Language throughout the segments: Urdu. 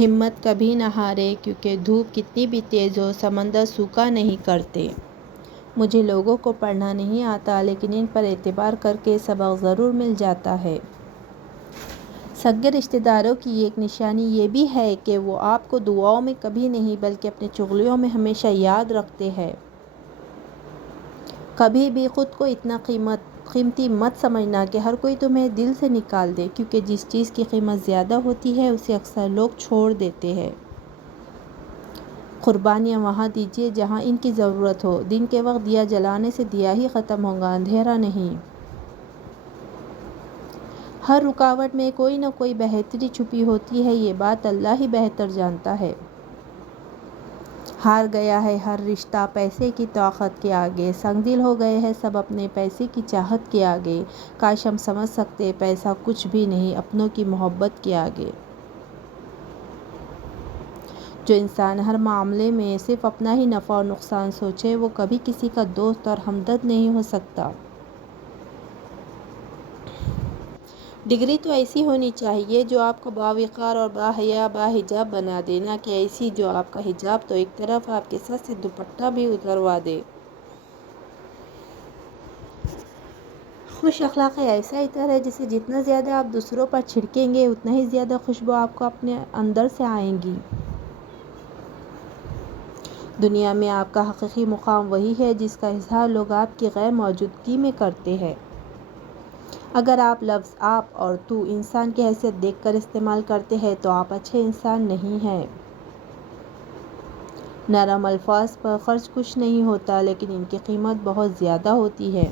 ہمت کبھی نہ ہارے، کیونکہ دھوپ کتنی بھی تیز ہو سمندر سوکھا نہیں کرتے۔ مجھے لوگوں کو پڑھنا نہیں آتا، لیکن ان پر اعتبار کر کے سبق ضرور مل جاتا ہے۔ سگے رشتہ داروں کی ایک نشانی یہ بھی ہے کہ وہ آپ کو دعاؤں میں کبھی نہیں بلکہ اپنی چغلیوں میں ہمیشہ یاد رکھتے ہیں۔ کبھی بھی خود کو اتنا قیمتی مت سمجھنا کہ ہر کوئی تمہیں دل سے نکال دے، کیونکہ جس چیز کی قیمت زیادہ ہوتی ہے اسے اکثر لوگ چھوڑ دیتے ہیں۔ قربانیاں وہاں دیجیے جہاں ان کی ضرورت ہو۔ دن کے وقت دیا جلانے سے دیا ہی ختم ہوگا، اندھیرا نہیں۔ ہر رکاوٹ میں کوئی نہ کوئی بہتری چھپی ہوتی ہے، یہ بات اللہ ہی بہتر جانتا ہے۔ ہار گیا ہے ہر رشتہ پیسے کی طاقت کے آگے، سنگ دل ہو گئے ہیں سب اپنے پیسے کی چاہت کے آگے۔ کاش ہم سمجھ سکتے پیسہ کچھ بھی نہیں اپنوں کی محبت کے آگے۔ جو انسان ہر معاملے میں صرف اپنا ہی نفع اور نقصان سوچے، وہ کبھی کسی کا دوست اور ہمدرد نہیں ہو سکتا۔ ڈگری تو ایسی ہونی چاہیے جو آپ کو باوقار اور باحیا باحجاب بنا دے، نہ کہ ایسی جو آپ کا حجاب تو ایک طرف آپ کے سر سے دوپٹہ بھی اتروا دے۔ خوش اخلاقی ایسا عطر ہے جسے جتنا زیادہ آپ دوسروں پر چھڑکیں گے اتنا ہی زیادہ خوشبو آپ کو اپنے اندر سے آئے گی۔ دنیا میں آپ کا حقیقی مقام وہی ہے جس کا اظہار لوگ آپ کی غیر موجودگی میں کرتے ہیں۔ اگر آپ لفظ آپ اور تو انسان کی حیثیت دیکھ کر استعمال کرتے ہیں تو آپ اچھے انسان نہیں ہیں۔ نرم الفاظ پر خرچ کچھ نہیں ہوتا، لیکن ان کی قیمت بہت زیادہ ہوتی ہے۔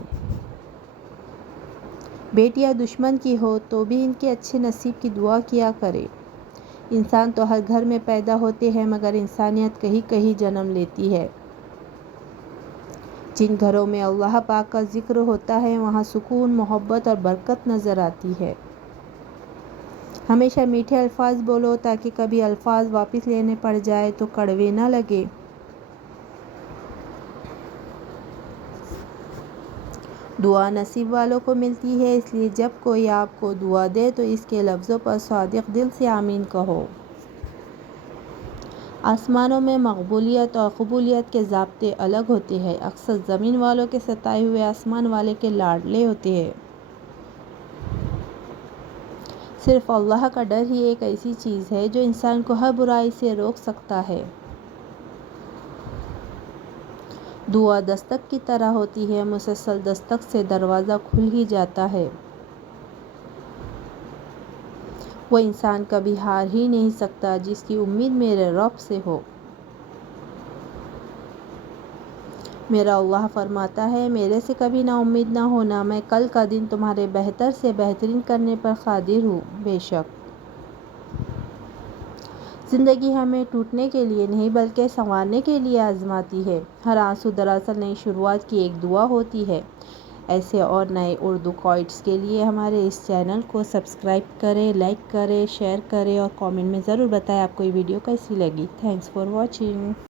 بیٹیاں دشمن کی ہو تو بھی ان کے اچھے نصیب کی دعا کیا کرے۔ انسان تو ہر گھر میں پیدا ہوتے ہیں، مگر انسانیت کہیں کہیں جنم لیتی ہے۔ جن گھروں میں اللہ پاک کا ذکر ہوتا ہے وہاں سکون، محبت اور برکت نظر آتی ہے۔ ہمیشہ میٹھے الفاظ بولو تاکہ کبھی الفاظ واپس لینے پڑ جائے تو کڑوے نہ لگے۔ دعا نصیب والوں کو ملتی ہے، اس لیے جب کوئی آپ کو دعا دے تو اس کے لفظوں پر صادق دل سے آمین کہو۔ آسمانوں میں مقبولیت اور قبولیت کے ضابطے الگ ہوتے ہیں۔ اکثر زمین والوں کے ستائے ہوئے آسمان والے کے لاڈلے ہوتے ہیں۔ صرف اللہ کا ڈر ہی ایک ایسی چیز ہے جو انسان کو ہر برائی سے روک سکتا ہے۔ دعا دستک کی طرح ہوتی ہے، مسلسل دستک سے دروازہ کھل ہی جاتا ہے۔ وہ انسان کبھی ہار ہی نہیں سکتا جس کی امید میرے رب سے ہو۔ میرا اللہ فرماتا ہے، میرے سے کبھی نا امید نہ ہونا، میں کل کا دن تمہارے بہتر سے بہترین کرنے پر قادر ہوں۔ بے شک زندگی ہمیں ٹوٹنے کے لیے نہیں بلکہ سنوارنے کے لیے آزماتی ہے۔ ہر آنسو دراصل نئی شروعات کی ایک دعا ہوتی ہے۔ ایسے اور نئے اردو کوٹس کے لیے ہمارے اس چینل کو سبسکرائب کریں، لائک کریں، شیئر کریں اور کامنٹ میں ضرور بتائیں آپ کو یہ ویڈیو کیسی لگی۔ Thanks for watching.